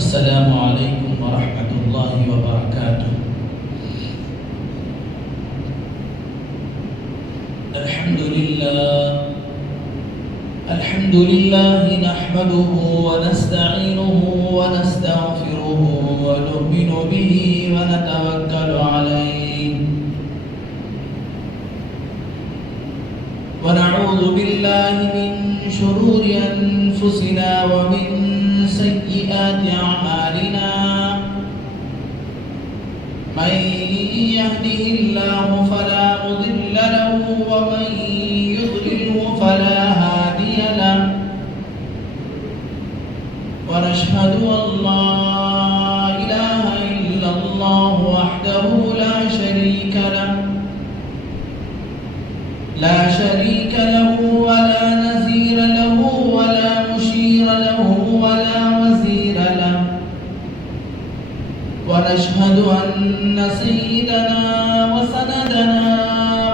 السلام علیکم ورحمۃ اللہ وبرکاتہ۔ الحمد للہ نحمده ونستعینه ونستغفره ونؤمن به ونتوکل علیہ ونعوذ باللہ من شرور انفسنا ومن سیئات اعمالنا من يهده الله فلا مضل له ومن يضلله فلا هادي له ونشهد أن لا إله إلا الله وحده لا شريك له ولا نظير له ولا مشير له ولا وزير له ونشهد أن سيدنا وسندنا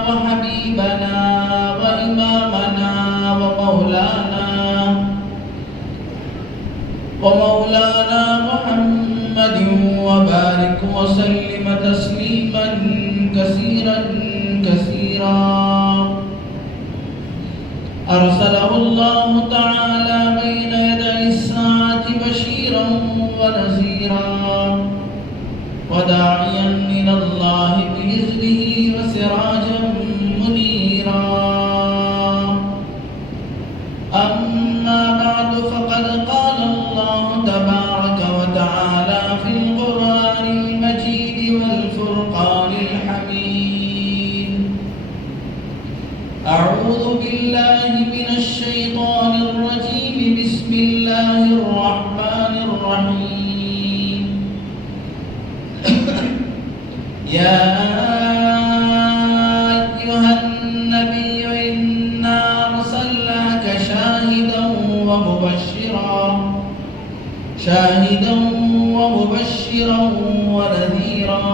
وحبيبنا وإمامنا ومولانا محمد وبارك وسلم تسليما كثيرا أرسله الله تعالى بين يدي الساعة بشيرا ونذيرا وداعيا إلى الله بإذنه وسراجا منيرا أما بعد فقد قال الله تبارك وتعالى في القرآن المجيد والفرقان الحميد أعوذ بالله من الشيطان الرجيم بسم الله الرحمن الرحيم يا أيها النبي إنا أرسلناك شاهدا ومبشرا ونذيرا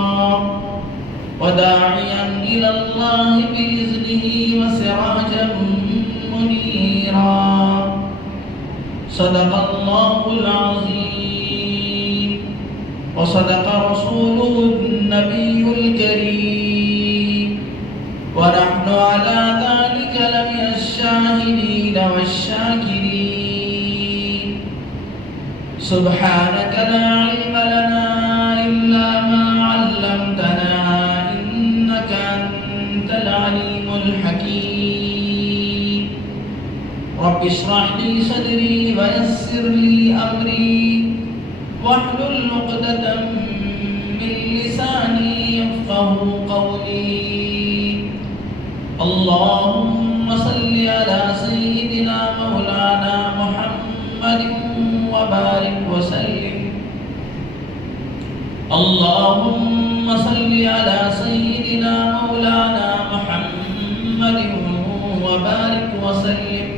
وداعيا إلى الله بإذنه وسراجا منيرا صدق الله العظيم وصدق رسوله النبي الكريم ونحن على ذلك لمن الشاهدين والشاكرين سبحانك لا علم لنا إلا ما علمتنا إنك أنت العليم الحكيم رب اشرح لي صدري ويسر لي أمري واحلل عقدة من لساني يفقهوا قولي اللهم صل على سيدنا مولانا محمد وبارك وسلم اللهم صل على سيدنا مولانا محمد وبارك وسلم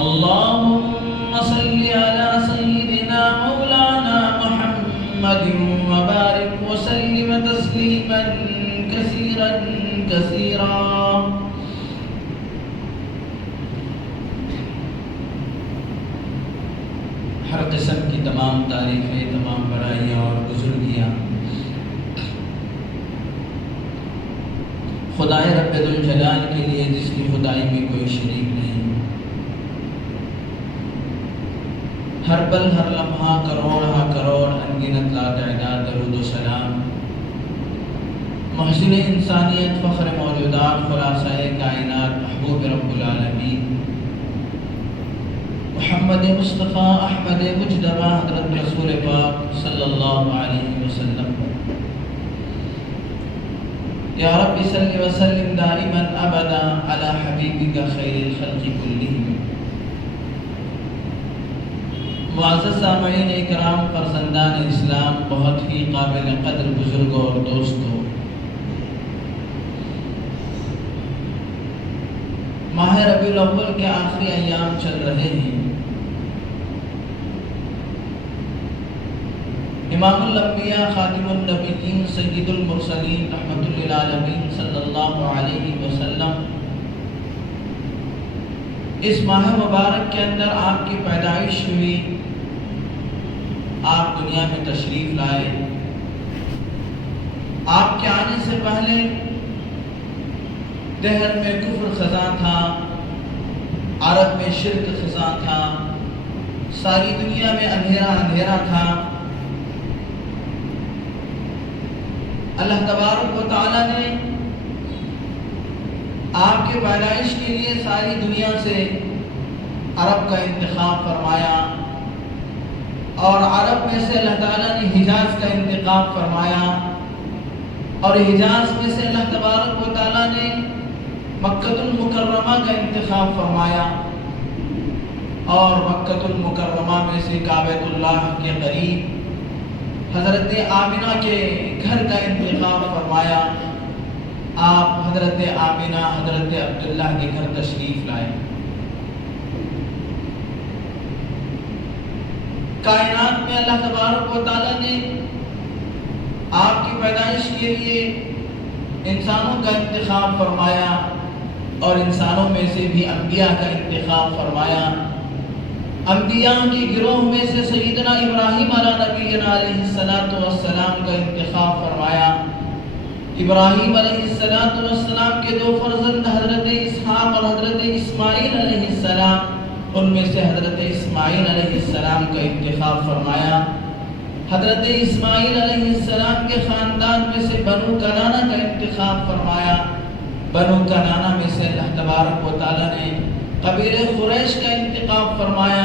اللهم صل على سيدنا مولانا محمد وبارك وسلم تسليما كثيرا ہر قسم کی تمام تعریفیں، تمام بڑائیاں اور بزرگیاں خدائے رب ذوالجلال کے لیے جس کی خدائی میں کوئی شریک نہیں۔ ہر پل ہر لمحہ کروڑ انگنت لاتعداد درود و سلام محسن انسانیت فخر موجودات خلاصہ کائنات محبوب رب العالمین محمد مصطفیٰ احمد مجتبیٰ حضرت رسول پاک صلی اللہ علیہ وسلم یا رب صلی وسلم دائما ابدا علی حبیبک خیر الخلق کلہم۔ معزز سامعین اکرام، فرزندان اسلام، بہت ہی قابل قدر بزرگوں اور دوستوں، ماہ ربیع الاول کے آخری ایام چل رہے ہیں۔ امام الانبیاء خاتم النبیین سید المرسلین رحمۃ للعالمین صلی اللہ علیہ وسلم اس ماہ مبارک کے اندر آپ کی پیدائش ہوئی آپ دنیا میں تشریف لائے۔ آپ کے آنے سے پہلے دہر میں کفر خزاں تھا، عرب میں شرک خزاں تھا، ساری دنیا میں اندھیرا اندھیرا تھا۔ اللہ تبارک و تعالیٰ نے آپ کے پیدائش کے لیے ساری دنیا سے عرب کا انتخاب فرمایا، اور عرب میں سے اللہ تعالیٰ نے حجاز کا انتخاب فرمایا، اور حجاز میں سے اللہ تبارک و تعالیٰ نے مکہ المکرمہ کا انتخاب فرمایا، اور مکہ المکرمہ میں سے کعبۃ اللہ کے قریب حضرت آمنہ کے گھر کا انتخاب فرمایا۔ آپ حضرت آمنہ حضرت عبداللہ کے گھر تشریف لائے۔ کائنات میں اللہ تبارک و تعالیٰ نے آپ کی پیدائش کے لیے انسانوں کا انتخاب فرمایا، اور انسانوں میں سے بھی انبیاء کا انتخاب فرمایا۔ انبیاء کی گروہ میں سے سیدنا ابراہیم علیہ السلام کا انتخاب فرمایا۔ ابراہیم علیہ السلام کے دو فرزند حضرت اسحاق اور حضرت اسماعیل علیہ السلام، ان میں سے حضرت اسماعیل علیہ السلام کا انتخاب فرمایا۔ حضرت اسماعیل علیہ السلام کے خاندان میں سے بنو کنانہ کا انتخاب فرمایا۔ بنو کنانہ میں سے اللہ تبارک و تعالیٰ نے قبیلہ قریش کا انتخاب فرمایا۔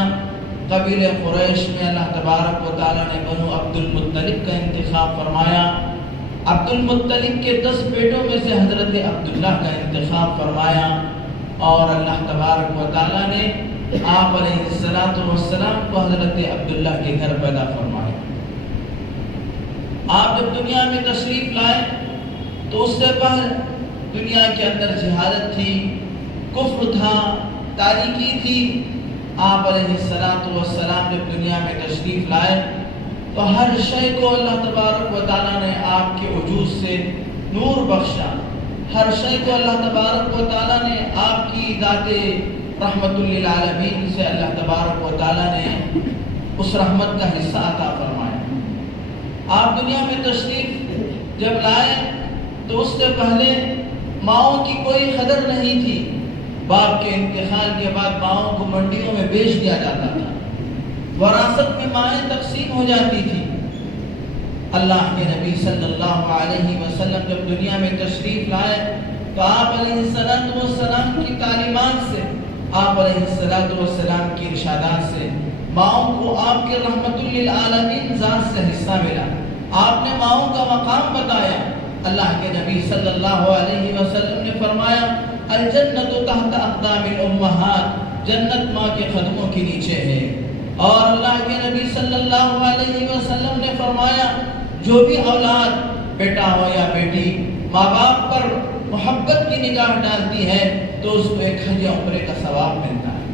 قبیلہ قریش میں اللہ تبارک و تعالیٰ نے بنو عبد المطلب کا انتخاب فرمایا۔ عبد المطلب کے 10 بیٹوں میں سے حضرت عبداللہ کا انتخاب فرمایا، اور اللہ تبارک و تعالیٰ نے آپ علیہ السلام کو حضرت عبداللہ کے گھر پیدا فرمایا۔ آپ جب دنیا میں تشریف لائے تو اس سے پہلے دنیا کے اندر جہالت تھی، کفر تھا، تاریکی تھی۔ آپ علیہ السلام جب دنیا میں تشریف لائے تو ہر شے کو اللہ تبارک و تعالیٰ نے آپ کے وجود سے نور بخشا۔ ہر شے کو اللہ تبارک و تعالیٰ نے آپ کی ذات رحمت للعالمین سے اللہ تبارک و تعالیٰ نے اس رحمت کا حصہ عطا فرمایا۔ آپ دنیا میں تشریف جب لائے تو اس سے پہلے ماؤں کی کوئی قدر نہیں تھی۔ باپ کے انتقال کے بعد ماؤں کو منڈیوں میں بیچ دیا جاتا تھا، وراثت میں مائیں تقسیم ہو جاتی تھی۔ اللہ کے نبی صلی اللہ علیہ وسلم جب دنیا میں تشریف لائے تو آپ علیہ السلام کی تعلیمات سے، آپ علیہ السلام کی ارشادات سے ماؤں کو آپ کے رحمت للعالمین ذات سے حصہ ملا۔ آپ نے ماؤں کا مقام بتایا۔ اللہ کے نبی صلی اللہ علیہ وسلم نے فرمایا الجنت تحت اقدام الامہات، جنت ماں کے قدموں کے نیچے ہے۔ اور اللہ کے نبی صلی اللہ علیہ وسلم نے فرمایا جو بھی اولاد بیٹا ہو یا بیٹی ماں باپ پر محبت کی نگاہ ڈالتی ہے تو اس کو ایک حج عمرے کا ثواب ملتا ہے۔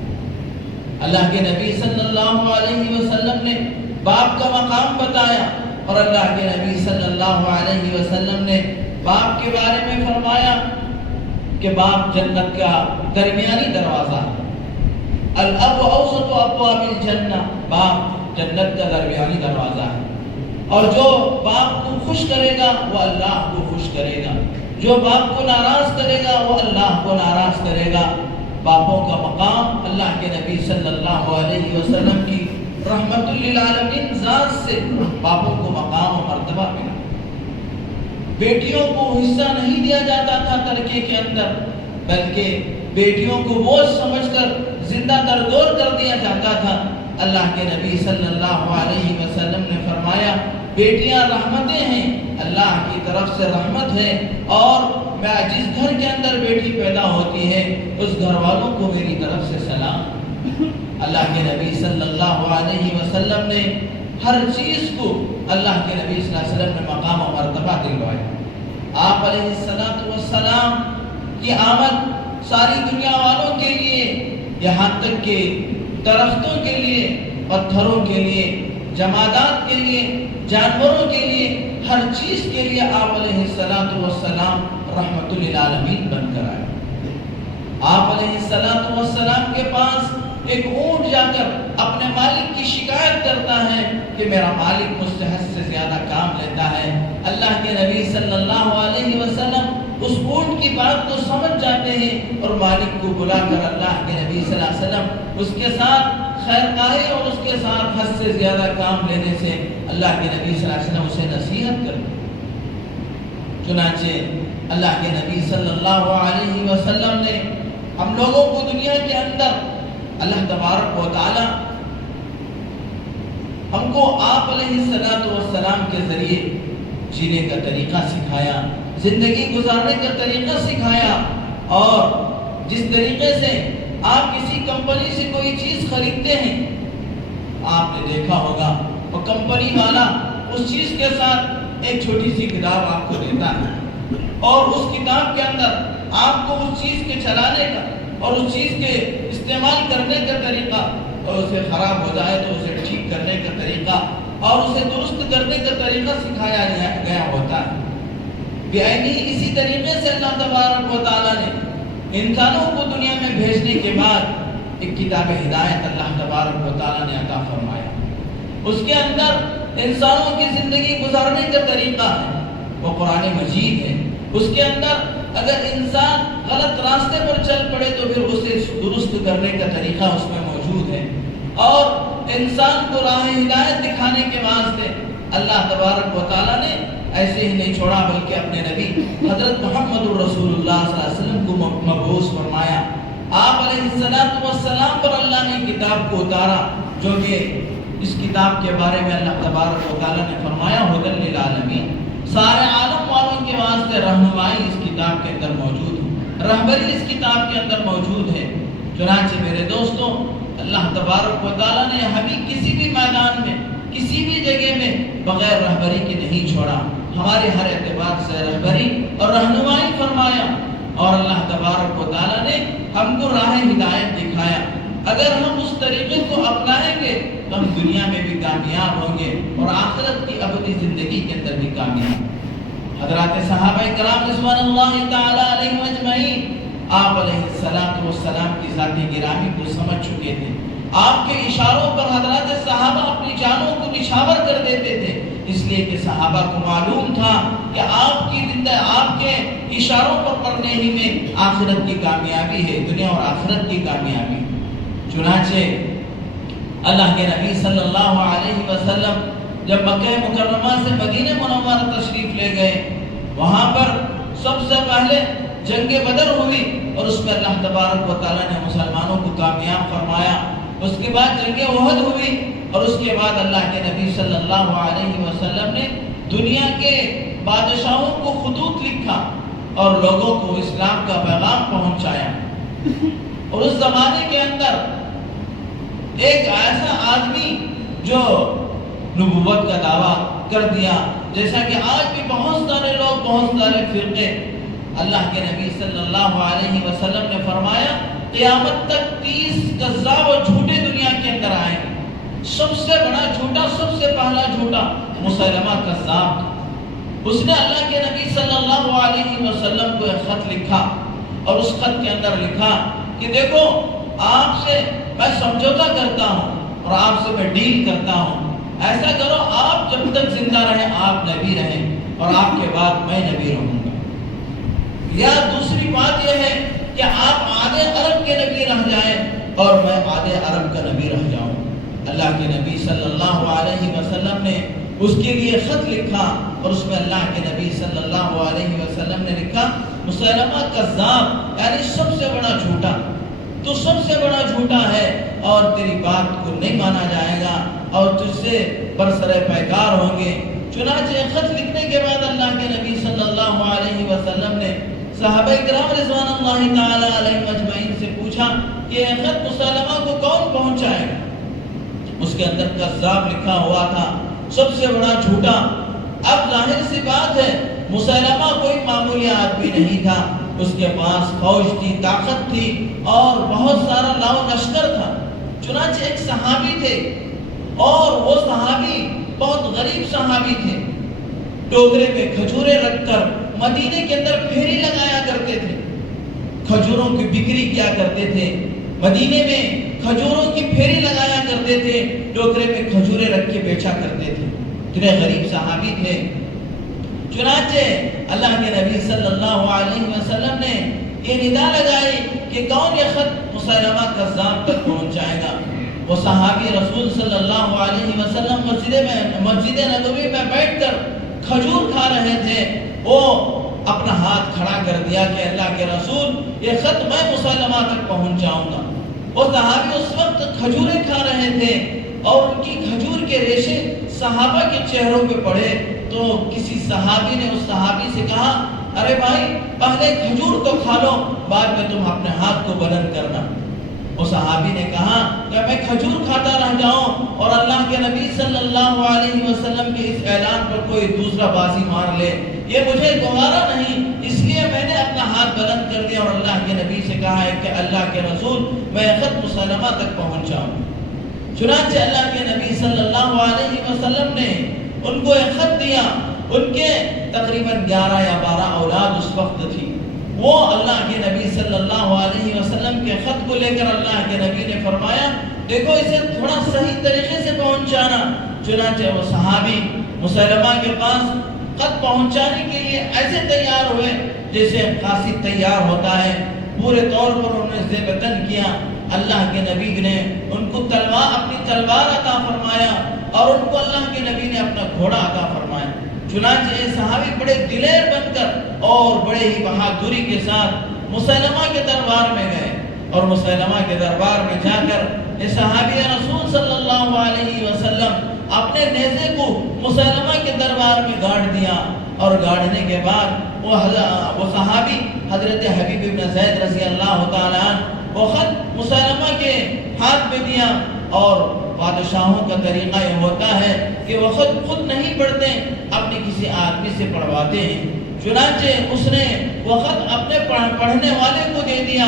اللہ کے نبی صلی اللہ علیہ وسلم نے باپ کا مقام بتایا، اور اللہ کے نبی صلی اللہ علیہ وسلم نے باپ کے بارے میں فرمایا کہ باپ جنت کا درمیانی دروازہ ہے۔ الاب اوسط ابواب الجنہ، باپ جنت کا درمیانی دروازہ ہے، اور جو باپ کو خوش کرے گا وہ اللہ کو خوش کرے گا، جو باپ کو ناراض کرے گا وہ اللہ کو ناراض کرے گا۔ باپوں کا مقام اللہ کے نبی صلی اللہ علیہ وسلم کی رحمت للعالمین ذات سے باپوں کو مقام و مرتبہ ملا۔ بیٹیوں کو حصہ نہیں دیا جاتا تھا ترکے کے اندر، بلکہ بیٹیوں کو بوجھ سمجھ کر زندہ دردور کر دیا جاتا تھا۔ اللہ کے نبی صلی اللہ علیہ وسلم نے فرمایا بیٹیاں رحمتیں ہیں، اللہ کی طرف سے رحمت ہے، اور میں جس گھر کے اندر بیٹی پیدا ہوتی ہے اس گھر والوں کو میری طرف سے سلام۔ اللہ کے نبی صلی اللہ علیہ وسلم نے ہر چیز کو اللہ کے نبی صلی اللہ علیہ وسلم نے مقام و مرتبہ دلوایا۔ آپ علیہ السلام کی آمد ساری دنیا والوں کے لیے، یہاں تک کہ درختوں کے لیے، پتھروں کے لیے، جمادات کے لیے، جانوروں کے لیے، ہر چیز کے لیے آپ علیہ السلام رحمت للعالمین بن کر آئے۔ آپ علیہ السلام کے پاس ایک اونٹ جا کر اپنے مالک کی شکایت کرتا ہے کہ میرا مالک مجھ سے حد سے زیادہ کام لیتا ہے۔ اللہ کے نبی صلی اللہ علیہ وسلم اس اونٹ کی بات کو سمجھ جاتے ہیں اور مالک کو بلا کر اللہ کے نبی صلی اللہ علیہ وسلم اس کے ساتھ خیر خواہی اور اس کے ساتھ حد سے زیادہ کام لینے سے اللہ کے نبی صلی اللہ علیہ وسلم اسے نصیحت کرتے۔ چنانچہ اللہ کے نبی صلی اللہ علیہ وسلم نے ہم لوگوں کو دنیا کے اندر اللہ تبارک و تعالی ہم کو آپ علیہ السلام کے ذریعے جینے کا طریقہ سکھایا، زندگی گزارنے کا طریقہ سکھایا، اور جس طریقے سے آپ کسی کمپنی سے کوئی چیز خریدتے ہیں، آپ نے دیکھا ہوگا وہ کمپنی والا اس چیز کے ساتھ ایک چھوٹی سی کتاب آپ کو دیتا ہے، اور اس کتاب کے اندر آپ کو اس چیز کے چلانے کا اور اس چیز کے استعمال کرنے کا طریقہ، اور اسے خراب ہو جائے تو اسے ٹھیک کرنے کا طریقہ اور اسے درست کرنے کا طریقہ سکھایا گیا ہوتا ہے۔ اسی طریقے سے اللہ تبارک و تعالیٰ نے انسانوں کو دنیا میں بھیجنے کے بعد ایک کتاب ہدایت اللہ تبارک و تعالیٰ نے عطا فرمایا۔ اس کے اندر انسانوں کی زندگی گزارنے کا طریقہ ہے، وہ قرآن مجید ہے۔ اس کے اندر اگر انسان غلط راستے پر چل پڑے تو پھر اسے درست کرنے کا طریقہ اس میں موجود ہے، اور انسان کو راہ ہدایت دکھانے کے واسطے اللہ تبارک و تعالیٰ نے ایسے ہی نہیں چھوڑا بلکہ اپنے نبی حضرت محمد رسول اللہ صلی اللہ علیہ وسلم کو مبعوث فرمایا۔ آپ علیہ السلام پر اللہ نے کتاب کو اتارا، جو کہ اس کتاب کے بارے میں اللہ تبارک و تعالیٰ نے فرمایا ھدی للعالمین، سارے عالم والوں کے واسطے رہنمائی اس کتاب کے اندر موجود ہے، رہبری اس کتاب کے اندر موجود ہے۔ چنانچہ میرے دوستوں، اللہ تبارک و تعالیٰ نے ہمیں کسی بھی میدان میں کسی بھی جگہ میں بغیر رہبری کے نہیں چھوڑا، ہمارے ہر اعتبار سے رہبری اور رہنمائی فرمایا، اور اللہ تبارک و تعالیٰ نے ہم کو راہ ہدایت دکھایا۔ اگر ہم اس طریقے کو اپنائیں گے تو ہم دنیا میں بھی کامیاب ہوں گے اور آخرت کی ابدی زندگی کے اندر بھی کامیاب۔ حضرات صحابہ کرام رضوان اللہ تعالی علیہم اجمعین آپ علیہ السلام کی ذات گرامی کو سمجھ چکے تھے۔ آپ کے اشاروں پر حضرات صحابہ اپنی جانوں کو نشاور کر دیتے تھے، اس لیے کہ صحابہ کو معلوم تھا کہ آپ کے اشاروں پر پڑنے ہی میں آخرت کی کامیابی ہے، دنیا اور آخرت کی کامیابی۔ چنانچہ اللہ کے نبی صلی اللہ علیہ وسلم جب مکہ مکرمہ سے مدینہ منورہ تشریف لے گئے، وہاں پر سب سے پہلے جنگ بدر ہوئی اور اس میں اللہ تبارک و تعالیٰ نے مسلمانوں کو کامیاب فرمایا۔ اس کے بعد جنگ احد ہوئی اور اس کے بعد اللہ کے نبی صلی اللہ علیہ وسلم نے دنیا کے بادشاہوں کو خطوط لکھا اور لوگوں کو اسلام کا پیغام پہنچایا۔ اور اس زمانے کے اندر ایک ایسا آدمی جو نبوت کا دعویٰ کر دیا، جیسا کہ آج بھی بہت سارے لوگ، بہت سارے فرقے، اللہ کے نبی صلی اللہ علیہ وسلم نے فرمایا قیامت تک 30 کذاب اور جھوٹے دنیا کے اندر آئیں گے۔ سب سے بڑا جھوٹا، سب سے پہلا جھوٹا مسیلمہ کذاب۔ اس نے اللہ کے نبی صلی اللہ علیہ وسلم کو ایک خط لکھا اور اس خط کے اندر لکھا کہ دیکھو، آپ سے میں سمجھوتا کرتا ہوں اور آپ سے میں ڈیل کرتا ہوں، ایسا کرو آپ جب تک زندہ رہیں آپ نبی رہیں اور آپ کے بعد میں نبی رہوں گا، یا دوسری بات یہ ہے کہ آپ آدھے عرب کے نبی رہ جائیں اور میں آدھے عرب کا نبی رہ جاؤں۔ اللہ کے نبی صلی اللہ علیہ وسلم نے اس کے لیے خط لکھا اور اس میں اللہ کے نبی صلی اللہ علیہ وسلم نے لکھا مسیلمہ کذاب، یعنی سب سے بڑا جھوٹا، تو سب سے بڑا جھوٹا ہے اور تیری بات کو نہیں مانا جائے گا اور تجھ سے برسرے پیکار ہوں گے۔ چنانچہ خط لکھنے کے بعد اللہ کے نبی صلی اللہ علیہ وسلم نے صحابہ کرام رضوان اللہ تعالی علیہم اجمعین سے پوچھا کہ یہ خط مسیلمہ کو کون پہنچائے گا؟ اس کے اندر کذاب لکھا ہوا تھا، سب سے بڑا جھوٹا۔ اب ظاہر سی بات ہے مسیلمہ کوئی معمولی آدمی نہیں تھا، اس کے پاس فوج تھی، طاقت تھی اور بہت سارا لاؤ لشکر تھا۔ چنانچہ ایک صحابی تھے اور وہ صحابی بہت غریب صحابی تھے، ٹوکرے میں کھجورے رکھ کر مدینے کے اندر پھیری لگایا کرتے تھے، کھجوروں کی بکری کیا کرتے تھے، مدینے میں کھجوروں کی پھیری لگایا کرتے تھے، ٹوکرے میں کھجوریں رکھ کے بیچا کرتے تھے، اتنے غریب صحابی تھے۔ چنانچہ اللہ کے نبی صلی اللہ علیہ وسلم نے یہ ندا لگائی کہ کون یہ خط مسیلمہ کذاب تک پہنچائے گا۔ وہ صحابی رسول صلی اللہ علیہ وسلم مسجد نبوی میں بیٹھ کر کھجور کھا رہے تھے، وہ اپنا ہاتھ کھڑا کر دیا کہ اللہ کے رسول یہ خط میں مسیلمہ تک پہنچاؤں گا۔ وہ صحابی اس وقت کھجوریں کھا رہے تھے اور ان کی کھجور کے ریشے صحابہ کے چہروں پہ پڑے، تو کسی صحابی نے اس صحابی سے کہا، ارے بھائی پہلے کھجور تو کھا لو، بعد میں تم اپنے ہاتھ کو بلند کرنا۔ اس صحابی نے کہا کہ میں کھجور کھاتا رہ جاؤں اور اللہ کے نبی صلی اللہ علیہ وسلم کے اس اعلان پر کوئی دوسرا بازی مار لے، یہ مجھے گوارا نہیں، اس لیے میں نے اپنا ہاتھ بلند کر دیا اور اللہ کے نبی سے کہا ہے کہ اللہ کے رسول میں خط مسیلمہ تک پہنچاؤں۔ چنانچہ اللہ کے نبی صلی اللہ علیہ وسلم نے ان کو ایک خط دیا۔ ان کے تقریباً 11 یا 12 اولاد اس وقت تھی۔ وہ اللہ کے نبی صلی اللہ علیہ وسلم کے خط کو لے کر اللہ کے نبی نے فرمایا دیکھو اسے تھوڑا صحیح طریقے سے پہنچانا۔ چنانچہ وہ صحابی مسیلمہ کے پاس خط پہنچانے کے لیے ایسے تیار ہوئے جیسے قاصد تیار ہوتا ہے، پورے طور پر انہوں نے زیب تن کیا۔ اللہ کے نبی نے ان کو اپنی تلوار عطا فرمایا اور ان کو اللہ کے نبی نے اپنا گھوڑا عطا فرمایا۔ چنانچہ یہ صحابی بڑے دلیر بن کر اور بڑے ہی بہادری کے ساتھ مسیلمہ کے دربار میں گئے، اور مسیلمہ کے دربار میں جا کر یہ صحابی رسول صلی اللہ علیہ وسلم اپنے نیزے کو مسیلمہ کے دربار میں گاڑ دیا، اور گاڑنے کے بعد وہ صحابی حضرت حبیب بن زید رضی اللہ تعالیٰ عنہ وہ خط مسیلمہ کے ہاتھ میں دیا۔ اور بادشاہوں کا طریقہ یہ ہوتا ہے کہ وہ خود نہیں پڑھتے، اپنے کسی آدمی سے پڑھواتے ہیں۔ چنانچہ اس نے وہ خط اپنے پڑھنے والے کو دے دیا،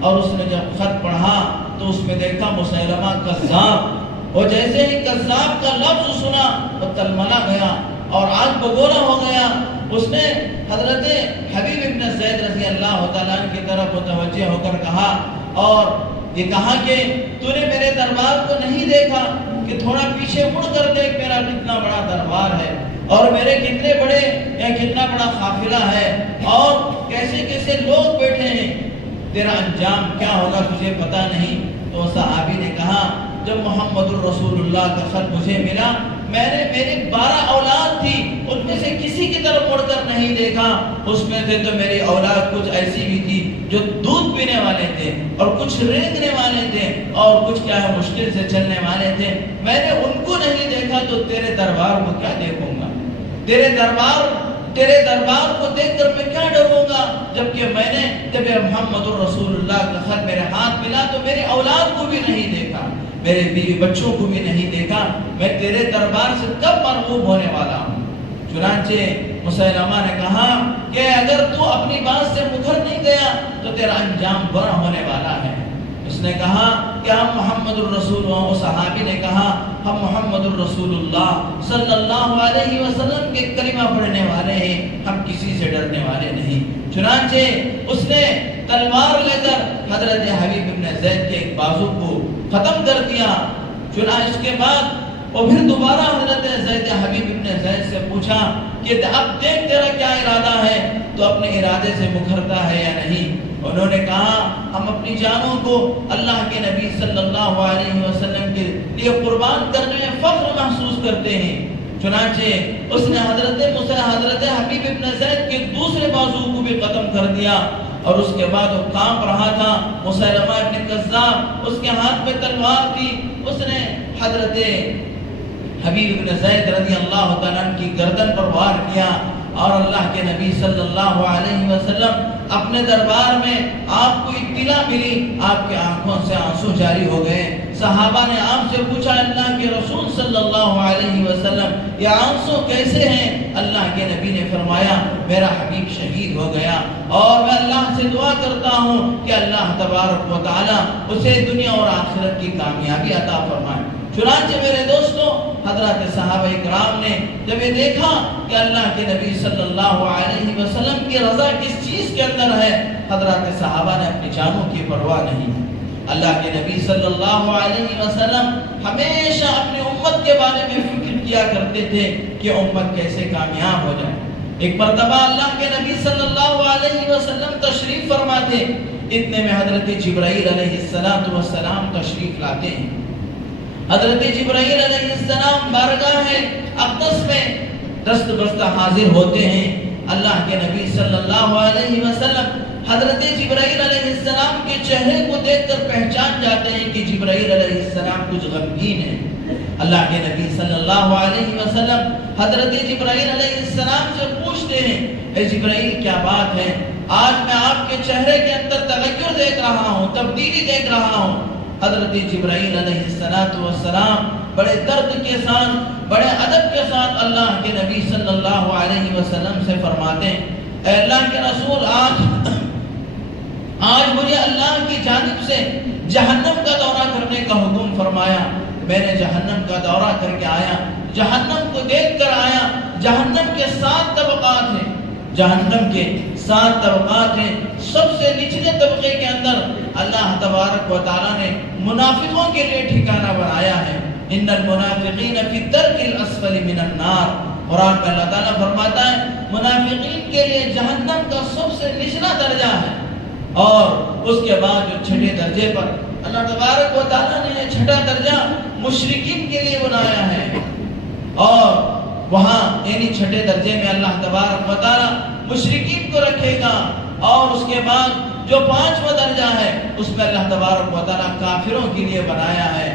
اور اس نے جب خط پڑھا تو اس میں دیکھا مسیلمہ کذاب، اور جیسے ہی کذاب کا لفظ سنا وہ تلملا گیا اور آگ بگولا ہو گیا۔ اس نے حضرت حبیب بن زید رضی اللہ تعالیٰ عنہ کی طرف متوجہ ہو کر کہا، اور یہ کہا کہ تو نے میرے دربار کو نہیں دیکھا کہ تھوڑا پیچھے مڑ کر دیکھ میرا کتنا بڑا دربار ہے اور میرے کتنے بڑے یا کتنا بڑا قافلہ ہے اور کیسے کیسے لوگ بیٹھے ہیں، تیرا انجام کیا ہوگا تجھے پتا نہیں۔ تو صحابی نے کہا جب محمد الرسول اللہ کا خط مجھے ملا، میں نے میری 12 اولاد تھی، ان میں سے کسی کی طرف مڑ کر نہیں دیکھا۔ اس میں سے تو میری اولاد کچھ ایسی بھی تھی جو دودھ پینے والے تھے، اور کچھ رینگنے والے تھے، اور کچھ کیا ہے مشکل سے چلنے والے تھے۔ میں نے ان کو نہیں دیکھا تو تیرے دربار کو کیا دیکھوں گا؟ تیرے دربار کو دیکھ کر میں کیا ڈروں گا؟ جبکہ میں نے جب محمد الرسول اللہ کا خط میرے ہاتھ ملا تو میری اولاد کو بھی نہیں دیکھا، میرے بیوی بچوں کو بھی نہیں دیکھا، میں تیرے دربار سے کب مرغوب ہونے والا ہوں؟ چنانچہ مسیلمہ نے کہا کہ اگر تو اپنی بات سے مکر نہیں گیا تو تیرا انجام برا ہونے والا ہے۔ اس نے کہا کہ ہم محمد الرسول، وہ صحابی نے کہا ہم محمد الرسول اللہ صلی اللہ علیہ وسلم کے کلمہ پڑھنے والے ہیں، ہم کسی سے ڈرنے والے نہیں۔ چنانچہ اس نے تلوار لے کر حضرت حبیب بن زید کے ایک بازو کو ختم کر دیا۔ چنانچہ اس کے بعد وہ پھر دوبارہ حضرت حبیب بن زید سے پوچھا کہ اب دیکھ تیرا کیا ارادہ ہے، تو اپنے ارادے سے مکرتا ہے یا نہیں؟ انہوں نے کہا ہم اپنی جانوں کو اللہ کے نبی صلی اللہ علیہ وسلم کے لیے قربان کرنے میں فخر محسوس کرتے ہیں۔ چنانچہ اس نے حضرت حبیب بن زید کے دوسرے بازو کو بھی ختم کر دیا، اور اس کے بعد وہ کانپ رہا تھا۔ مسیلمہ ابن کذاب اس کے ہاتھ میں تلوار تھی، اس نے حضرت حبیب بن زید رضی اللہ تعالیٰ عنہ کی گردن پر وار کیا، اور اللہ کے نبی صلی اللہ علیہ وسلم اپنے دربار میں آپ کو اطلاع ملی، آپ کے آنکھوں سے آنسو جاری ہو گئے۔ صحابہ نے آپ سے پوچھا اللہ کے رسول صلی اللہ علیہ وسلم یہ آنسو کیسے ہیں؟ اللہ کے نبی نے فرمایا میرا حبیب شہید ہو گیا، اور میں اللہ سے دعا کرتا ہوں کہ اللہ تبارک و تعالی اسے دنیا اور آخرت کی کامیابی عطا فرمائے۔ چنانچہ میرے دوستوں، حضرات صحابہ اکرام نے جب یہ دیکھا کہ اللہ کے نبی صلی اللہ علیہ وسلم کی رضا کس چیز کے اندر ہے، حضرات صحابہ نے اپنی جانوں کی پرواہ نہیں، اللہ کے نبی صلی اللہ علیہ وسلم ہمیشہ اپنی امت کے بارے میں فکر کیا کرتے تھے کہ امت کیسے کامیاب ہو جائے۔ ایک مرتبہ اللہ کے نبی صلی اللہ علیہ وسلم تشریف فرما تھے، اتنے میں حضرت جبرائیل علیہ السلام تشریف لاتے ہیں۔ حضرت جبرائیل علیہ السلام بارگاہ اقدس میں دست بستہ حاضر ہوتے ہیں۔ اللہ کے نبی صلی اللہ علیہ وسلم حضرت جبرائیل علیہ السلام کے چہرے کو دیکھ کر پہچان جاتے ہیں کہ جبرائیل علیہ السلام کچھ غمگین ہیں۔ اللہ کے نبی صلی اللہ علیہ وسلم حضرت جبرائیل علیہ السلام سے پوچھتے ہیں، اے جبرائیل کیا بات ہے؟ آج میں آپ کے چہرے کے اندر تغیر دیکھ رہا ہوں، تبدیلی دیکھ رہا ہوں۔ حضرت جبرائیل علیہ السلام بڑے درد کے ساتھ، بڑے ادب کے ساتھ اللہ کے نبی صلی اللہ علیہ وسلم سے فرماتے ہیں، اے اللہ کے رسول، آج مجھے اللہ کی جانب سے جہنم کا دورہ کرنے کا حکم فرمایا۔ میں نے جہنم کا دورہ کر کے آیا، جہنم کو دیکھ کر آیا۔ جہنم کے 7 طبقات ہیں، جہنم کے 7 طبقات ہیں۔ سب سے نچلے طبقے کے اندر اللہ تبارک و تعالیٰ نے منافقوں کے لیے ٹھکانہ بنایا ہے۔ ان المنافقین فی الدرک الاسفل من النار۔ قرآن میں اللہ تعالیٰ فرماتا ہے منافقین کے لیے جہنم کا سب سے نچلا درجہ ہے، اور اس کے بعد جو چھٹے درجے پر اللہ تبارک و تعالیٰ نے یہ چھٹا درجہ مشرکین کے لیے بنایا ہے، اور وہاں یعنی چھٹے درجے میں اللہ تبارک و تعالیٰ مشرکین کو رکھے گا، اور اس کے بعد جو 5واں درجہ ہے اس میں اللہ تبارک و تعالیٰ کافروں کے لیے بنایا ہے،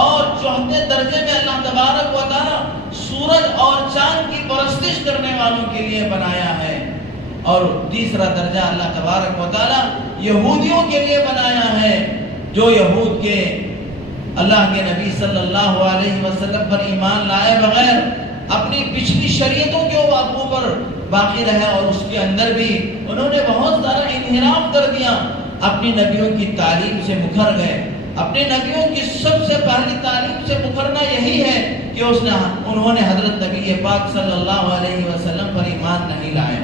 اور 4تھے درجے میں اللہ تبارک و تعالیٰ سورج اور چاند کی پرستش کرنے والوں کے لیے بنایا ہے، اور تیسرا درجہ اللہ تبارک و تعالیٰ یہودیوں کے لیے بنایا ہے، جو یہود کے اللہ کے نبی صلی اللہ علیہ وسلم پر ایمان لائے بغیر اپنی پچھلی شریعتوں کے اوپر باقی رہے، اور اس کے اندر بھی انہوں نے بہت سارا انحراف کر دیا، اپنی نبیوں کی تعلیم سے مکر گئے۔ اپنے نبیوں کی سب سے پہلی تعلیم سے مکرنا یہی ہے کہ انہوں نے حضرت نبی پاک صلی اللہ علیہ وسلم پر ایمان نہیں لائے۔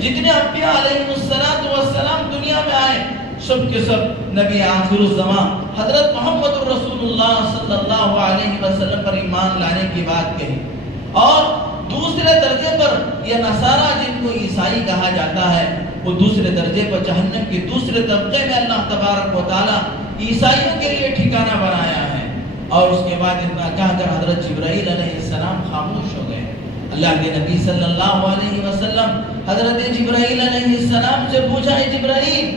جتنے انبیاء علیہ السلام دنیا میں آئے، سب کے سب نبی آخر الزمان حضرت محمد رسول اللہ صلی اللہ علیہ وسلم پر ایمان لانے کی بات کہی، اور دوسرے درجے پر یہ نصارہ جن کو عیسائی کہا جاتا ہے، وہ دوسرے درجے پر جہنم کے دوسرے طبقے میں اللہ تبارک و تعالیٰ عیسائیوں کے لیے ٹھکانہ بنایا ہے۔ اور اس کے بعد اتنا کہہ کر حضرت جبرائیل علیہ السلام خاموش ہو گئے۔ اللہ کے نبی صلی اللہ علیہ وسلم حضرت جبرائیل علیہ السلام سے پوچھا، اے جبرائیل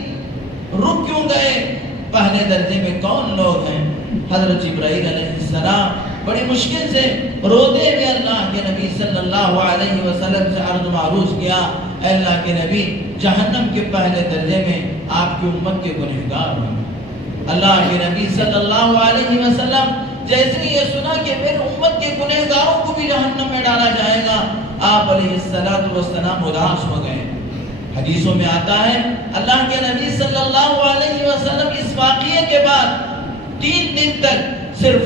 رک کیوں گئے؟ پہلے درجے میں کون لوگ ہیں؟ حضرت جبرائیل علیہ السلام بڑی مشکل سے روتے ہوئے اللہ کے نبی صلی اللہ علیہ وسلم سے عرض معروض کیا، اے اللہ کے نبی، جہنم کے پہلے درجے میں آپ کی امت کے گنہگار ہیں۔ اللہ کے نبی صلی اللہ علیہ وسلم جیسے ہی یہ سنا کہ میری امت کے گنہگاروں کو بھی جہنم میں ڈالا جائے گا، آپ علیہ السلام اداس ہو گئے۔ حدیثوں میں آتا ہے اللہ کے نبی صلی اللہ علیہ وسلم اس واقعے کے بعد 3 دن تک صرف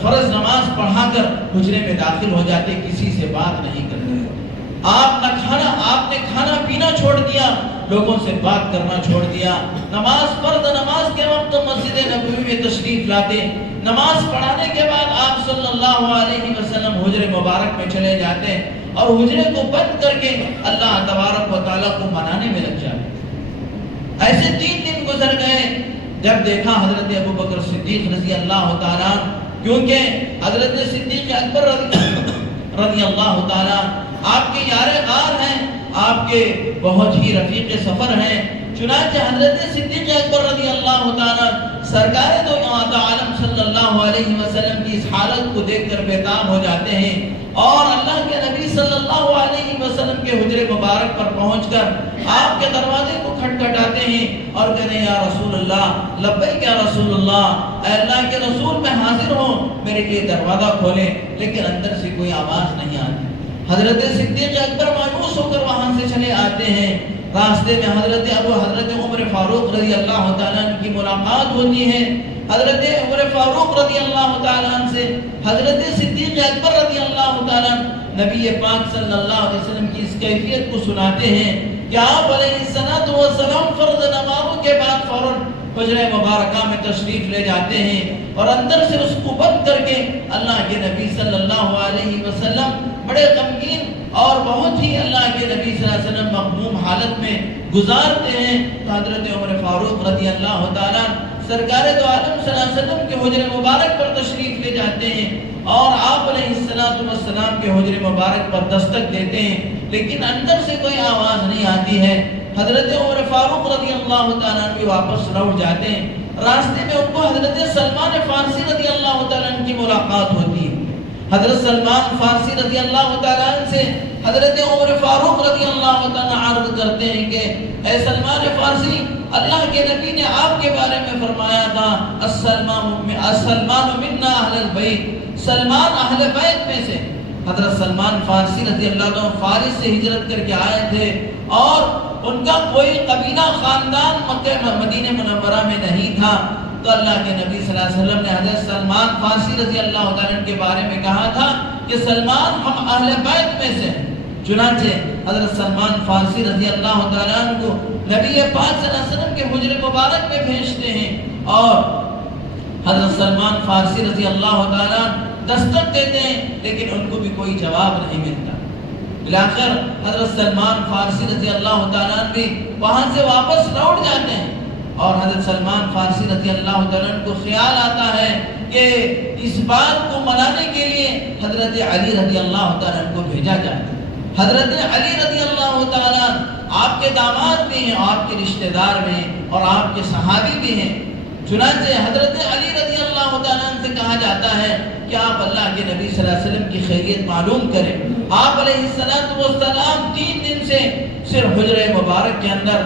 فرض نماز پڑھا کر حجرے میں داخل ہو جاتے، کسی سے بات نہیں کرتے۔ آپ نے کھانا پینا چھوڑ دیا، لوگوں سے بات کرنا چھوڑ دیا۔ فرض نماز کے وقت مسجد نبوی میں تشریف لاتے، نماز پڑھانے کے بعد آپ صلی اللہ علیہ وسلم حجرے مبارک میں چلے جاتے، اور حجرے کو بند کر کے اللہ تبارک و تعالیٰ کو منانے میں لگ جاتے۔ ایسے 3 دن گزر گئے، جب دیکھا حضرت ابو بکر صدیق رضی اللہ تعالیٰ، کیونکہ حضرت صدیق اکبر رضی اللہ تعالیٰ آپ کے یار غار ہیں، آپ کے بہت ہی رفیق سفر ہیں، چنانچہ حضرت صدیق اکبر رضی اللہ تعالیٰ سرکار دو عالم صلی اللہ علیہ وسلم کی اس حالت کو دیکھ کر بیتاب ہو جاتے ہیں، اور اللہ کے نبی صلی اللہ علیہ وسلم کے حجرے مبارک پر پہنچ کر آپ کے دروازے کو کھٹکھٹاتے ہیں اور کہتے ہیں، یا رسول اللہ، لبیک یا رسول اللہ، اے اللہ کے رسول میں حاضر ہوں، میرے لیے دروازہ کھولیں، لیکن اندر سے کوئی آواز نہیں آتی۔ حضرت صدیق اکبر مایوس ہو کر وہاں سے چلے آتے ہیں، راستے میں حضرت عمر فاروق رضی اللہ تعالیٰ کی ملاقات ہوتی ہے۔ حضرت عمر فاروق رضی اللہ تعالیٰ سے حضرت صدیق اکبر رضی اللہ تعالیٰ نبی پاک صلی اللہ علیہ وسلم کی اس کیفیت کو سناتے ہیں کہ آپ علیہ السلام فرض نمازوں کے بعد فوراً حجرہ مبارکہ میں تشریف لے جاتے ہیں اور اندر سے اس کو بند کر کے اللہ کے نبی صلی اللہ علیہ وسلم بڑے غمگین اور بہت ہی اللہ کے نبی صلی اللہ علیہ وسلم مغموم حالت میں گزارتے ہیں. تو حضرت عمر فاروق رضی اللہ تعالیٰ سرکار دو عالم صلی اللہ علیہ وسلم کے حجر مبارک پر تشریف لے جاتے ہیں اور آپ علیہ السلام کے حجر مبارک پر دستک دیتے ہیں، لیکن اندر سے کوئی آواز نہیں آتی ہے. حضرت عمر فاروق رضی اللہ تعالیٰ بھی واپس لوٹ جاتے ہیں. راستے میں ان کو حضرت سلمان فارسی رضی اللہ تعالیٰ کی ملاقات ہوتی ہے. حضرت سلمان فارسی رضی اللہ تعالیٰ سے حضرت عمر فاروق رضی اللہ تعالیٰ عرض کرتے ہیں کہ اے سلمان فارسی، اللہ کے نبی نے آپ کے بارے میں فرمایا تھا السلمان منا اہل البیت، سلمان اہل بیت میں سے. حضرت سلمان فارسی رضی اللہ عنہ فارس سے ہجرت کر کے آئے تھے اور ان کا کوئی قبیلہ خاندان مکہ مدینہ منورہ میں نہیں تھا. تو اللہ کے نبی صلی اللہ علیہ وسلم نے حضرت سلمان فارسی رضی اللہ تعالیٰ کے بارے میں کہا تھا کہ سلمان ہم اہل بیت میں سے. چنانچہ حضرت سلمان فارسی رضی اللہ تعالیٰ کو نبی پاک صلی اللہ علیہ وسلم کے حجر مبارک میں بھیجتے ہیں اور حضرت سلمان فارسی رضی اللہ تعالیٰ دستک دیتے ہیں، لیکن ان کو بھی کوئی جواب نہیں ملتا. بلاخر حضرت سلمان فارسی رضی اللہ تعالیٰ بھی وہاں سے واپس لوٹ جاتے ہیں اور حضرت سلمان فارسی رضی اللہ تعالیٰ کو خیال آتا ہے کہ اس بات کو منانے کے لیے حضرت علی رضی اللہ تعالیٰ کو بھیجا جائے. حضرت علی رضی اللہ تعالیٰ آپ کے داماد بھی ہیں، آپ کے رشتہ دار بھی ہیں اور آپ کے صحابی بھی ہیں. چنانچہ حضرت علی رضی اللہ تعالیٰ سے کہا جاتا ہے کہ آپ اللہ کے نبی صلی اللہ علیہ وسلم کی خیریت معلوم کریں. آپ علیہ السلام 3 دن سے صرف حجرہ مبارک کے اندر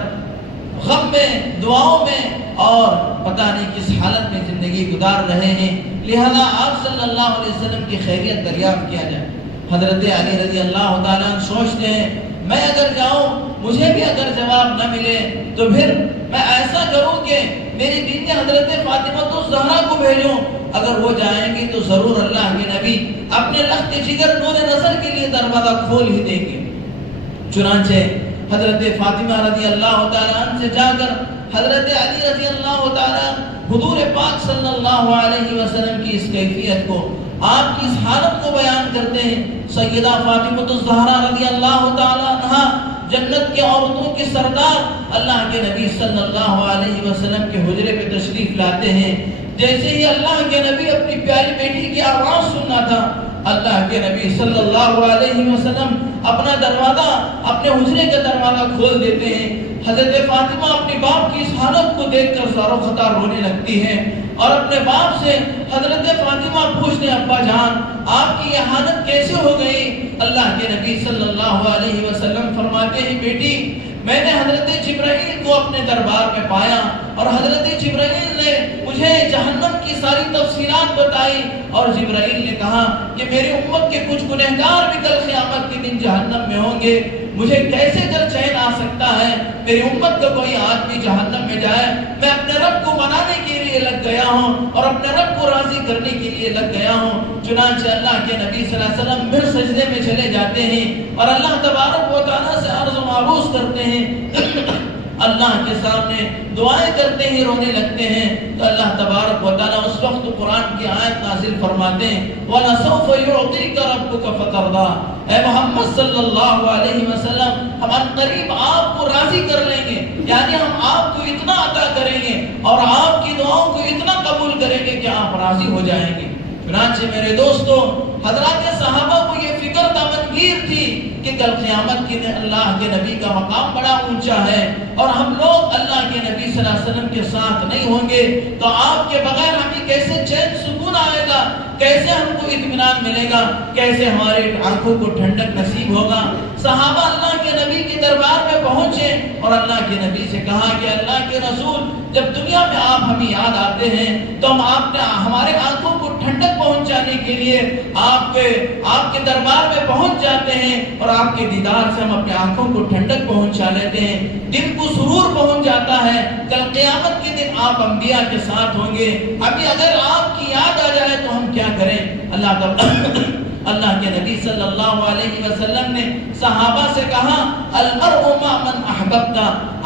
غم میں، دعاؤں میں اور پتہ نہیں کس حالت میں زندگی گزار رہے ہیں، لہذا آپ صلی اللہ علیہ وسلم کی خیریت دریافت کیا جائے. حضرت علی رضی اللہ تعالیٰ سوچتے ہیں میں اگر جاؤں، مجھے بھی اگر جواب نہ ملے تو پھر میں ایسا کروں کہ میری بیوی حضرت فاطمہ الزہرا کو بھیجوں، اگر وہ جائیں گی تو ضرور اللہ کے نبی اپنے لخت جگر نور نظر کے لیے دروازہ کھول ہی دیں گے. چنانچہ حضرت فاطمہ رضی اللہ تعالیٰ عنہ سے جا کر حضرت علی رضی اللہ تعالیٰ حضور پاک صلی اللہ علیہ وسلم کی اس کیفیت کو، آپ کی اس حالت کو بیان کرتے ہیں. سیدہ فاطمہ الزہرا رضی اللہ تعالیٰ عنہ جنت کے عورتوں کے سردار اللہ کے نبی صلی اللہ علیہ وسلم کے حجرے پہ تشریف لاتے ہیں. جیسے ہی اللہ کے نبی اپنی پیاری بیٹی کی آواز سننا تھا، اللہ کے نبی صلی اللہ علیہ وسلم اپنا دروازہ، اپنے حجرے کا دروازہ کھول دیتے ہیں. حضرت فاطمہ اپنے باپ کی اس حالت کو دیکھ کر زار و خطار رونے لگتی ہے اور اپنے باپ سے حضرت فاطمہ پوچھتے ہیں ابا جان آپ کی یہ حالت کیسے ہو گئی؟ اللہ کے نبی صلی اللہ علیہ وسلم فرماتے ہیں بیٹی، میں نے حضرت جبرائیل کو اپنے دربار میں پایا اور حضرت جبرائیل نے مجھے جہنم کی ساری تفصیلات بتائی اور جبرائیل نے کہا کہ میری امت کے کچھ گنہگار بھی کل قیامت کے دن جہنم میں ہوں گے. مجھے کیسے در چین آ سکتا ہے میری امت کا کوئی آدمی جہنم میں جائے؟ میں اپنے رب کو منانے کے لیے لگ گیا ہوں اور اپنے رب کو راضی کرنے کے لیے لگ گیا ہوں. چنانچہ اللہ کے نبی صلی اللہ علیہ وسلم پھر سجدے میں چلے جاتے ہیں اور اللہ تبارک و تعالیٰ سے عرض و معروض کرتے ہیں، اللہ کے سامنے دعائیں کرتے ہیں، رونے لگتے ہیں. تو اللہ تبارک و تعالیٰ اس وقت قرآن کی آیت نازل فرماتے ہیں وَلَسَوْفَ يُعْطِيكَ رَبُّكَ فَتَرْضَىٰ. اے محمد صلی اللہ علیہ وسلم ہم عنقریب آپ کو راضی کر لیں گے، یعنی ہم آپ کو اتنا عطا کریں گے اور آپ کی دعاؤں کو اتنا قبول کریں گے کہ آپ راضی ہو جائیں گے. چنانچہ میرے دوستو، حضرات صحابہ کو یہ فکر دامنگیر تھی کہ کل قیامت کے دن اللہ کے نبی کا مقام بڑا اونچا ہے اور ہم لوگ اللہ کے نبی صلی اللہ علیہ وسلم کے ساتھ نہیں ہوں گے تو آپ کے بغیر ہمیں کیسے چین سکون آئے گا، کیسے ہم کو اطمینان ملے گا، کیسے ہمارے آنکھوں کو ٹھنڈک نصیب ہوگا. صحابہ اللہ کے نبی کے دربار میں پہنچے اور اللہ کے نبی سے کہا کہ اللہ کے رسول جب دنیا میں آپ ہمیں یاد آتے ہیں تو ہم آپ نے ہمارے آنکھوں کو ٹھنڈک پہنچانے کے لیے آپ کے دربار میں پہنچ جاتے ہیں اور آپ کے دیدار سے ہم اپنے آنکھوں کو ٹھنڈک پہنچا لیتے ہیں، دل کو سرور پہنچ جاتا ہے. کل قیامت کے دن آپ انبیاء کے ساتھ ہوں گے. ابھی اگر آپ کی یاد آ جائے تو ہم کیا کریں؟ اللہ کے نبی صلی اللہ علیہ وسلم نے صحابہ سے کہا المرء مع من احببت،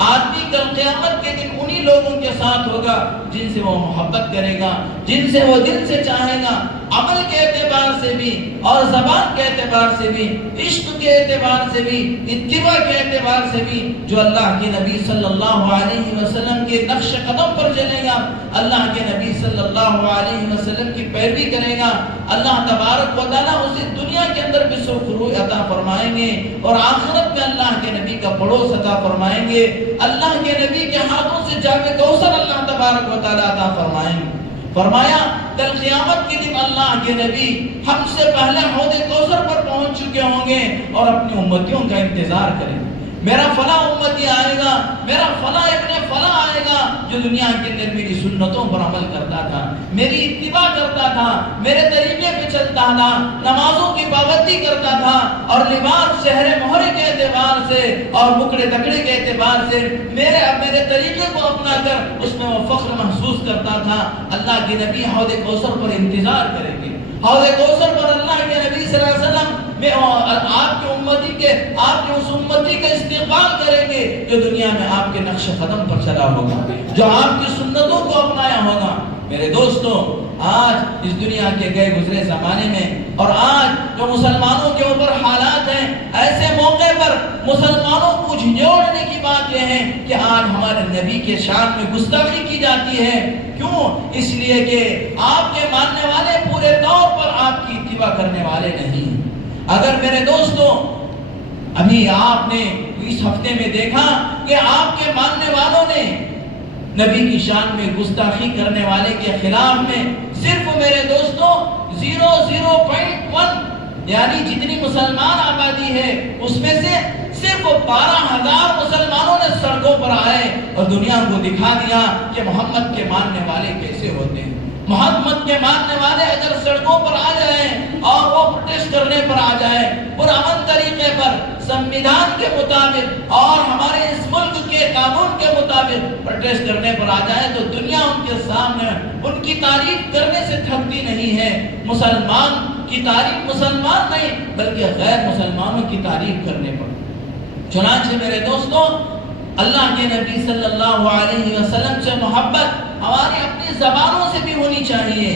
آدمی کل قیامت کے دن انہی لوگوں کے ساتھ ہوگا جن سے وہ محبت کرے گا، جن سے وہ دل سے چاہے گا، عمل کے اعتبار سے بھی اور زبان کے اعتبار سے بھی، عشق کے اعتبار سے بھی، اتباع کے اعتبار سے بھی، جو اللہ کے نبی صلی اللہ علیہ وسلم کے نقش قدم پر چلے گا، اللہ کے نبی صلی اللہ علیہ وسلم کی پیروی کرے گا، اللہ تبارک و تعالیٰ اسے دنیا کے اندر بھی سرخرو عطا فرمائیں گے اور آخرت میں اللہ کے نبی کا پڑوس عطا فرمائیں گے، اللہ کے نبی کے ہاتھوں سے جام کوثر اللہ تبارک و تعالیٰ عطا فرمائیں گے۔ فرمایا کل قیامت کے دن اللہ کے نبی ہم سے پہلے حوض کوثر پر پہنچ چکے ہوں گے اور اپنی امتیوں کا انتظار کریں گے، میرا فلاں امتی آئے گا، میرا فلاں ابن فلاں آئے گا جو دنیا کے اندر میری سنتوں پر عمل کرتا تھا، میری اتباع کرتا تھا، میرے طریقے پہ چلتا تھا، نمازوں کی پابندی کرتا تھا اور لباس چہرے مہرے کے اعتبار سے اور مکڑے تکڑے کے اعتبار سے میرے طریقے کو اپنا کر اس میں وہ فخر محسوس کرتا تھا۔ اللہ کے نبی حوض کوثر پر انتظار کریں گے، حوض کوثر پر اللہ کے نبی صلی اللہ علیہ وسلم آپ کے اس امتی کا استقبال کریں گے جو دنیا میں آپ کے نقش قدم پر چلا ہوگا، جو آپ کی سنتوں کو اپنایا ہوگا۔ میرے دوستوں، آج اس دنیا کے گئے گزرے زمانے میں اور آج جو مسلمانوں کے اوپر حالات ہیں، ایسے موقع پر مسلمانوں کو جھنجھوڑنے کی بات یہ ہے کہ آج ہمارے نبی کے شان میں گستاخی کی جاتی ہے۔ کیوں؟ اس لیے کہ آپ کے ماننے والے پورے طور پر آپ کی اتباع کرنے والے نہیں۔ اگر میرے دوستوں ابھی آپ نے اس ہفتے میں دیکھا کہ آپ کے ماننے والوں نے نبی کی شان میں گستاخی کرنے والے کے خلاف میں صرف میرے دوستوں 0.1 یعنی جتنی مسلمان آبادی ہے اس میں سے صرف 12,000 مسلمانوں نے سڑکوں پر آئے اور دنیا کو دکھا دیا کہ محمد کے ماننے والے کیسے ہوتے ہیں۔ محمد کے ماننے والے اگر سڑکوں پر آ جائیں اور وہ پروٹیسٹ کرنے پر آ جائیں پرامن طریقے پر، سنویدھان کے مطابق اور ہمارے اس ملک کے قانون کے مطابق پروٹیسٹ کرنے پر آ جائیں تو دنیا ان کے سامنے ان کی تعریف کرنے سے تھکتی نہیں ہے۔ مسلمان کی تعریف مسلمان نہیں بلکہ غیر مسلمانوں کی تعریف کرنے پر۔ چنانچہ میرے دوستوں، اللہ کے نبی صلی اللہ علیہ وسلم سے محبت ہماری اپنی زبانوں سے بھی ہونی چاہیے،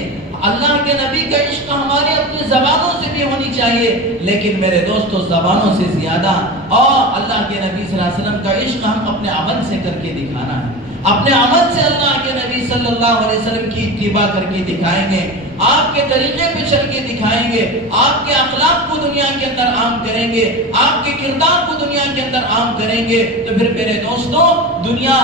اللہ کے نبی کا عشق ہماری اپنی زبانوں سے بھی ہونی چاہیے، لیکن میرے دوستو زبانوں سے زیادہ اور اللہ کے نبی صلی اللہ علیہ وسلم کا عشق ہم اپنے عمل سے کر کے دکھانا ہے۔ اپنے عمل سے اللہ کے نبی صلی اللہ علیہ وسلم کی اتباع کر کے دکھائیں گے، آپ کے طریقے پہ چل کے دکھائیں گے، آپ کے اخلاق کو دنیا کے اندر عام کریں گے، آپ کے کردار کو دنیا کے اندر عام کریں گے، تو پھر میرے دوستو دنیا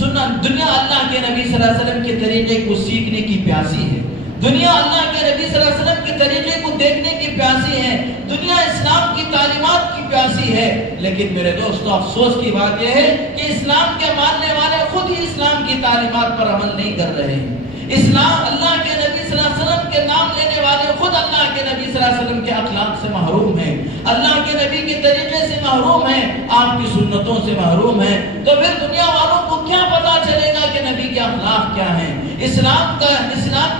اللہ کے نبی صلی اللہ علیہ وسلم کے طریقے کو سیکھنے کی پیاسی ہے، دنیا اللہ کے نبی صلی اللہ علیہ وسلم کے طریقے کو دیکھنے کی پیاسی ہے، دنیا اسلام کی تعلیمات کی پیاسی ہے۔ لیکن میرے دوستو افسوس کی بات یہ ہے کہ اسلام کے ماننے والے خود ہی اسلام کی تعلیمات پر عمل نہیں کر رہے ہیں۔ اسلام اللہ کے نبی صلی اللہ علیہ وسلم کے نام لینے والے خود اللہ کے نبی صلی اللہ علیہ وسلم کے اخلاق سے محروم ہیں، اللہ کے نبی کے طریقے سے محروم ہیں، آپ کی سنتوں سے محروم ہیں، تو پھر دنیا والوں کو کیا پتا چلے گا کہ نبی کے اخلاق کیا ہیں، اسلام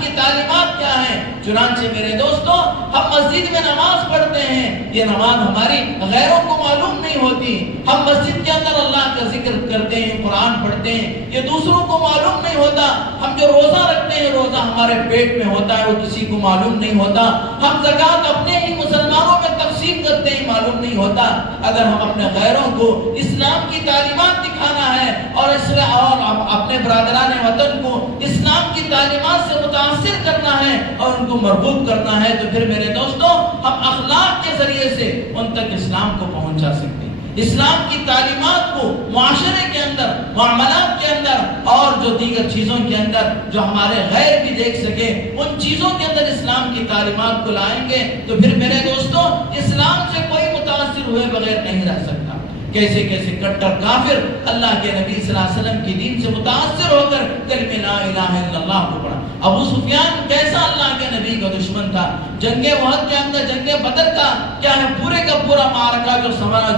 کی تعلیمات کیا ہیں۔ چنانچہ میرے دوستو ہم مسجد میں نماز پڑھتے ہیں، یہ نماز ہماری غیروں کو معلوم نہیں ہوتی، ہم مسجد کے اندر اللہ کا ذکر کرتے ہیں، قرآن پڑھتے ہیں، یہ دوسروں کو معلوم نہیں ہوتا، ہم جو روزہ رکھتے ہیں روزہ ہمارے پیٹ میں ہوتا ہے وہ کسی کو معلوم نہیں ہوتا، ہم زکوٰۃ اپنے ہی مسلمانوں میں تقسیم کرتے ہیں معلوم نہیں ہوتا۔ اگر ہم اپنے غیروں کو اسلام کی تعلیمات دکھانا ہے اور اپنے برادران وطن کو اسلام کی تعلیمات سے متاثر کرنا ہے اور ان کو مرغوب کرنا ہے تو پھر میرے دوستو ہم اخلاق کے ذریعے سے ان تک اسلام کو پہنچا سکتے ہیں۔ اسلام کی تعلیمات کو معاشرے کے اندر، معاملات کے اندر اور جو دیگر چیزوں کے اندر جو ہمارے غیر بھی دیکھ سکے ان چیزوں کے اندر اسلام کی تعلیمات کو لائیں گے تو پھر میرے دوستو اسلام سے کوئی متاثر ہوئے بغیر نہیں رہ سکتا۔ کیسے کیسے کٹر کافر اللہ کے نبی صلی اللہ علیہ وسلم کی دین سے متاثر ہو کر کلمہ لا الہ الا اللہ کو پڑھا۔ ابو سفیان کیسا اللہ کے نبی کا دشمن تھا، جنگ احد کے اندر جنگ بدر کا کیا ہے پورے کا پورا معرکہ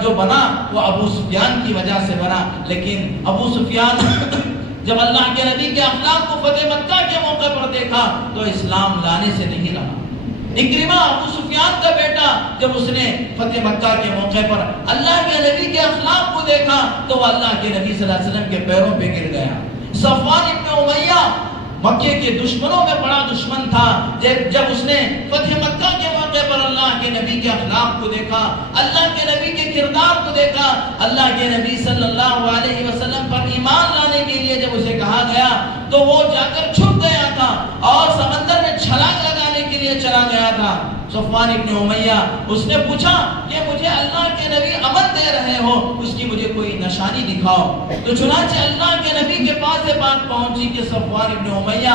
جو بنا وہ ابو سفیان کی وجہ سے بنا، لیکن ابو سفیان جب اللہ کے نبی کے اخلاق کو فتح مکہ کے موقع پر دیکھا تو اسلام لانے سے نہیں رہا۔ اکرمہ ابو سفیان کا جب اس نے فتح مکہ کے موقع پر اللہ کے نبی کے اخلاق کو دیکھا تو وہ اللہ کے نبی صلی اللہ علیہ وسلم کے پیروں پہ گر گیا۔ صفوان ابن امیہ مکے کے دشمنوں میں بڑا دشمن تھا، جب اس نے فتح مکہ کے موقع پر اللہ کے نبی کے اخلاق کو دیکھا، اللہ کے نبی کے کردار کو دیکھا، اللہ کے نبی صلی اللہ علیہ وسلم پر ایمان لانے کے لیے جب اسے کہا گیا تو وہ جا کر چھپ گیا تھا اور سمندر میں چھلانگ لگانے کے لیے چلا گیا تھا۔ صفوان ابن امیہ اس نے پوچھا کہ مجھے اللہ کے نبی امن دے رہے ہو، اس کی مجھے کوئی نشانی دکھاؤ۔ تو چنانچہ اللہ کے نبی کے پاس یہ بات پہنچی کہ صفوان ابن امیہ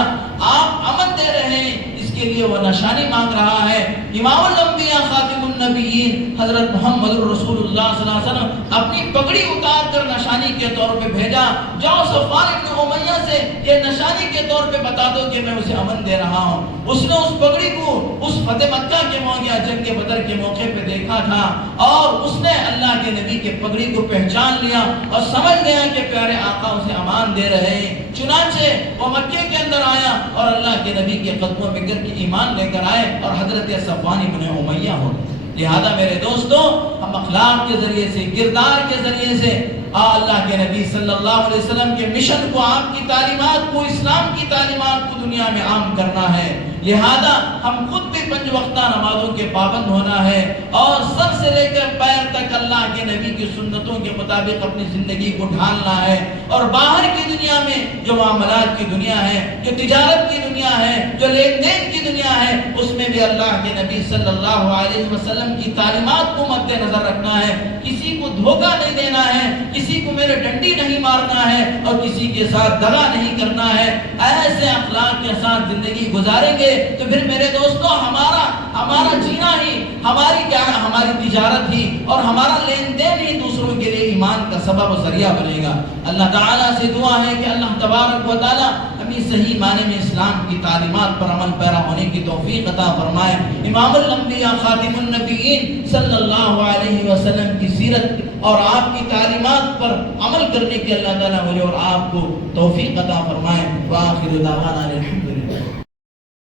آپ امن دے رہے ہیں، اس کے لیے وہ نشانی مانگ رہا ہے۔ امام الانبیاء خاتم النبیین حضرت محمد رسول اللہ صلی اللہ علیہ وسلم اپنی پگڑی اتار کر نشانی کے طور پہ بھیجا، جاؤ صفوان ابن امیہ سے یہ نشانی کے طور پہ بتا دو کہ میں اسے امن دے رہا ہوں۔ اس نے اس پگڑی کو اس فتح مکہ کے موقع جنگ بدر کے موقع پہ دیکھا تھا اور اس نے اللہ کے نبی کے پگڑی کو پہچان لیا اور سمجھ گیا کہ پیارے آقا اسے امان دے رہے ہیں۔ چنانچہ وہ مکے کے اندر آیا اور اللہ کے نبی کے قدموں پہ گر کے ایمان لے کر آئے اور حضرت صفوان ابن امیہ ہو گئے۔ لہذا میرے دوستوں، ہم اخلاق کے ذریعے سے، کردار کے ذریعے سے اللہ کے نبی صلی اللہ علیہ وسلم کے مشن کو، آپ کی تعلیمات کو، اسلام کی تعلیمات کو دنیا میں عام کرنا ہے۔ لہذا ہم خود بھی 5 وقتہ نمازوں کے پابند ہونا ہے اور سر سے لے کر پیر تک اللہ کے نبی کی سنتوں کے مطابق اپنی زندگی کو ڈھالنا ہے، اور باہر کی دنیا میں جو معاملات کی دنیا ہے، جو تجارت کی دنیا ہے، جو لین دین کی دنیا ہے، اس میں بھی اللہ کے نبی صلی اللہ علیہ وسلم کی تعلیمات کو مد نظر رکھنا ہے۔ کسی کو دھوکہ نہیں دینا ہے، کسی کو میرے ڈنڈی نہیں مارنا ہے اور کسی کے ساتھ دغا نہیں کرنا ہے۔ ایسے اخلاق کے ساتھ زندگی گزاریں گے تو پھر میرے دوستوں ہمارا جینا ہی، ہماری تجارت ہی اور ہمارا لین دین ہی دوسروں کے لیے ایمان کا سبب و ذریعہ بنے گا۔ اللہ تعالیٰ سے دعا ہے کہ اللہ تبارک و تعالیٰ ہمیں صحیح معنی میں اسلام کی تعلیمات پر عمل پیرا ہونے کی توفیق عطا فرمائے۔ امام الانبیاء خاتم النبیین صلی اللہ علیہ وسلم کی سیرت اور آپ کی تعلیمات پر عمل کرنے کی اللہ تعالیٰ مجھے اور آپ کو توفیق عطا فرمائے۔ وآخر دعوانا الحمدللہ۔